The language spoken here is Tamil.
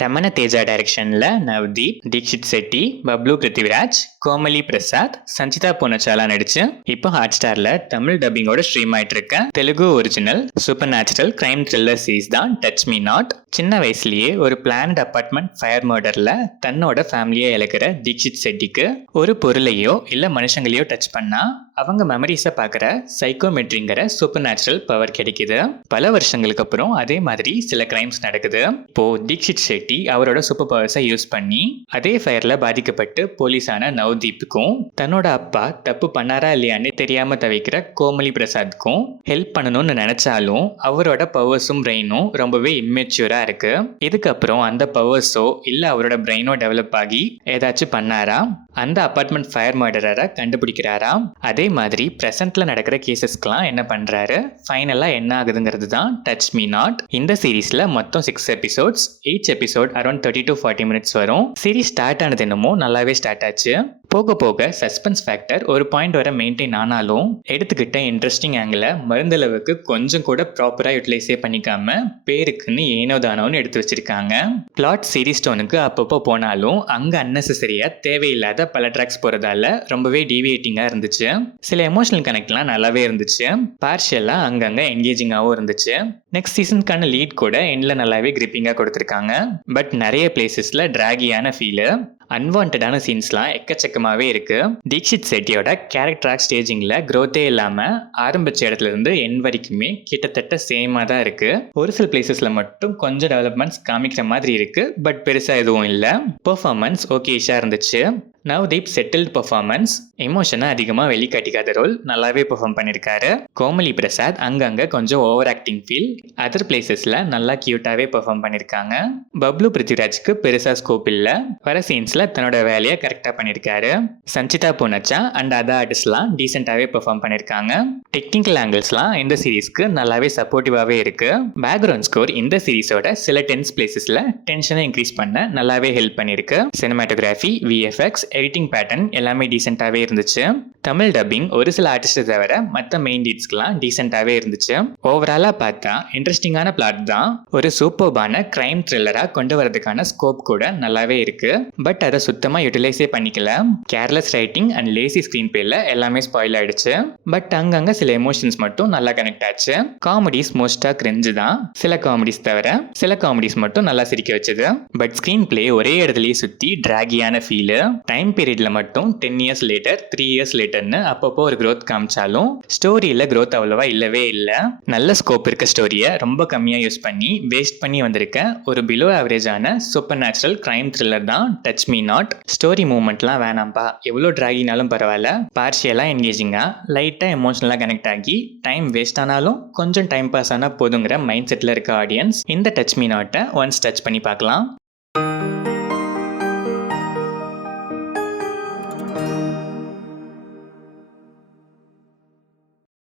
ரமண தேஜா டைரக்ஷன்ல நவ்தீப், தீக்ஷித் செட்டி, பப்ளு பிருத்திவிராஜ், கோமலி பிரசாத், சஞ்சிதா பூனச்சாலா நடிச்சு இப்போ ஹாட் ஸ்டார்ல தமிழ் டப்பிங்கோட ஸ்ட்ரீம் ஆயிட்டு இருக்க Telugu original super natural crime thriller series தான் டச் மீ நாட். சின்ன வயசுலயே ஒரு பிளான்ட் அபார்ட்மெண்ட் ஃபயர் மர்டர்ல தன்னோட ஃபேமிலியை இழக்கிற தீக்ஷித் செட்டிக்கு ஒரு பொருளையோ இல்ல மனுஷங்களையோ டச் பண்ணா அவங்க மெமரிஸை பார்க்குற சைக்கோமெட்ரிங்கிற சூப்பர் நேச்சுரல் பவர் கிடைக்குது. பல வருஷங்களுக்கு அப்புறம் அதே மாதிரி சில கிரைம்ஸ் நடக்குது. இப்போ தீக்ஷித் செட்டி அவரோட சூப்பர் பவர்ஸை யூஸ் பண்ணி அதே ஃபயர்ல பாதிக்கப்பட்டு போலீஸான நவ்தீப்புக்கும் தன்னோட அப்பா தப்பு பண்ணாரா இல்லையான்னு தெரியாம தவிக்கிற கோமலி பிரசாத்துக்கும் ஹெல்ப் பண்ணணும்னு நினைச்சாலும் அவரோட பவர்ஸும் பிரெயினும் ரொம்பவே இம்மெச்சூரா இருக்கு. இதுக்கப்புறம் அந்த பவர்ஸோ இல்ல அவரோட பிரெயினோ டெவலப் ஆகி ஏதாச்சும் பண்ணாரா, அந்த அபார்ட்மெண்ட் ஃபயர் மர்டரரை கண்டுபிடிக்கிறாரா, அதே மாதிரி பிரசன்ட்ல நடக்கிற கேசஸ்க்குலாம் என்ன பண்றாரு, ஃபைனலா என்ன ஆகுதுங்கிறது தான் டச் மீ நாட். இந்த சீரீஸ்ல மொத்தம் 6 episodes. Each episode around 30 to 40 minutes வரும். சீரீஸ் ஸ்டார்ட் ஆனது என்னமோ நல்லாவே ஸ்டார்ட் ஆச்சு. போக போக சஸ்பென்ஸ் ஃபேக்டர் ஒரு பாயிண்ட் வரை மெயின்டைன் ஆனாலும் எடுத்துக்கிட்ட இன்ட்ரெஸ்டிங் ஆங்கிள மருந்தளவுக்கு கொஞ்சம் கூட ப்ராப்பரா யூட்டிலைஸே பண்ணிக்காம பேருக்குன்னு ஏனோ தானோன்னு எடுத்து வச்சிருக்காங்க. பிளாட் சீரிஸ் டோனுக்கு அப்பப்போ போனாலும் அங்க அன்னெசரியா தேவையில்லாத பல ட்ராக்ஸ் போறதால ரொம்பவே டீவியேட்டிங்கா இருந்துச்சு. சில எமோஷனல் கனெக்ட்லாம் நல்லாவே இருந்துச்சு. பார்ஷியலா அங்கங்க என்கேஜிங்காகவும் இருந்துச்சு. நெக்ஸ்ட் சீசனுக்கான லீட் கூட எண்ட்ல நல்லாவே கிரிப்பிங்கா கொடுத்துருக்காங்க. பட் நிறைய பிளேசஸ்ல டிராகியான ஃபீலு, அன்வான்டான சீன்ஸ்லாம் எக்கச்சக்கமாகவே இருக்கு. தீக்ஷித் செட்டியோட கேரக்டர் ஸ்டேஜிங்ல க்ரோத்தே இல்லாம ஆரம்பிச்ச இடத்துல இருந்து என் வரைக்குமே கிட்டத்தட்ட சேமா தான் இருக்கு. ஒரு சில பிளேசஸ்ல மட்டும் கொஞ்சம் டெவலப்மெண்ட்ஸ் காமிக்கிற மாதிரி இருக்கு. பட் பெருசா எதுவும் இல்லை. பெர்ஃபார்மன்ஸ் ஓகேஷா இருந்துச்சு. நவ்தீப் செட்டில்டு பெர்ஃபார்மன்ஸ், எமோஷனை அதிகமாக வெளிக்காட்டிக்காத ரோல் நல்லாவே பெர்ஃபார்ம் பண்ணியிருக்காரு. கோமலி பிரசாத் அங்கங்கே கொஞ்சம் ஓவர் ஆக்டிங் ஃபீல், அதர் பிளேசஸில் நல்லா கியூட்டாகவே பெர்ஃபார்ம் பண்ணியிருக்காங்க. பப்ளு பிருத்திவிராஜ்க்கு பெருசாக ஸ்கோப் இல்லை. வர சீன்ஸில் தன்னோட வேலையை கரெக்டாக பண்ணியிருக்காரு. சஞ்சிதா பூனச்சா அண்ட் அதர் ஆர்டிஸ்ட்லாம் டீசெண்டாகவே பெர்ஃபார்ம் பண்ணியிருக்காங்க. டெக்னிக்கல் ஆங்கிள்ஸ்லாம் இந்த சீரீஸ்க்கு நல்லாவே சப்போர்ட்டிவாகவே இருக்கு. பேக்ரவுண்ட் ஸ்கோர் இந்த சீரீஸோட சில டென்ஸ் பிளேசஸில் டென்ஷனை இன்க்ரீஸ் பண்ண நல்லாவே ஹெல்ப் பண்ணியிருக்கு. சினிமாட்டோகிராஃபி, விஎஃப்எக்ஸ், எடிட்டிங் பேட்டர்ன் எல்லாமே டீசெண்டாகவே இருந்துச்சு. தமிழ் டப்பிங் ஒரு சில ஆர்டிஸ்ட்டை தவிர மற்ற மெயின் லீட்ஸ்க்குலாம் டீசெண்டாகவே இருந்துச்சு. ஓவராலாக பார்த்தா இன்ட்ரெஸ்டிங்கான பிளாட் தான். ஒரு சூப்பர்பான கிரைம் த்ரில்லராக கொண்டு வரதுக்கான ஸ்கோப் கூட நல்லாவே இருக்கு. பட் அதை சுத்தமாக யூட்டிலைஸே பண்ணிக்கல. Careless writing and lazy screen பிளேல எல்லாமே ஸ்பாயில் ஆயிடுச்சு. பட் அங்கங்க சில எமோஷன்ஸ் மட்டும் நல்லா கனெக்ட் ஆச்சு. காமெடிஸ் மோஸ்டா கிரிஞ்சு தான். சில காமெடிஸ் தவிர சில காமெடிஸ் மட்டும் நல்லா சிரிக்க வச்சது. பட் ஸ்க்ரீன் பிளே ஒரே இடத்துலயே சுற்றி டிராகியான ஃபீலு, டைம் பீரியட்ல மட்டும் 10 years later 3 years laterன்னு அப்பப்போ ஒரு growth காமிச்சாலும் ஸ்டோரியில growth அவ்வளவா இல்லவே இல்லை. நல்ல ஸ்கோப் இருக்க ஸ்டோரியை ரொம்ப கம்மியாக யூஸ் பண்ணி வேஸ்ட் பண்ணி வந்திருக்க ஒரு பிலோ ஆவரேஜான சூப்பர் நேச்சுரல் கிரைம் த்ரில்லர் தான் டச் மீ நாட். ஸ்டோரி மூவ்மெண்ட்லாம் வேணாம்ப்பா, எவ்வளோ ட்ராகினாலும் பரவாயில்ல. பார்ஷியலாக என்கேஜிங்காக லைட்டாக எமோஷனலாக கனெக்ட் ஆகி டைம் வேஸ்ட் ஆனாலும் கொஞ்சம் டைம் பாஸ் ஆனால் போதுங்கிற மைண்ட் செட்டில் இருக்க ஆடியன்ஸ் இந்த டச் மீ நாட்டை ஒன்ஸ் டச் பண்ணி பார்க்கலாம்.